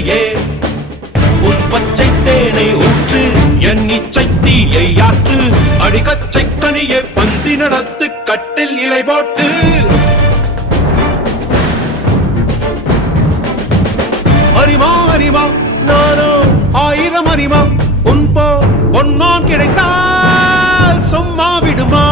குழந்தையே உன் பச்சை தேனை ஊற்று என் இச்சை தீயை ஆற்று அடிக்கச்சை கனியை பந்தி நடத்து கட்டில் இலை போட்டு அறிமா அறிமா நானோ 1000 அறிமா உன் போ பொன்னான் கிடைத்தால் சும்மா விடுமா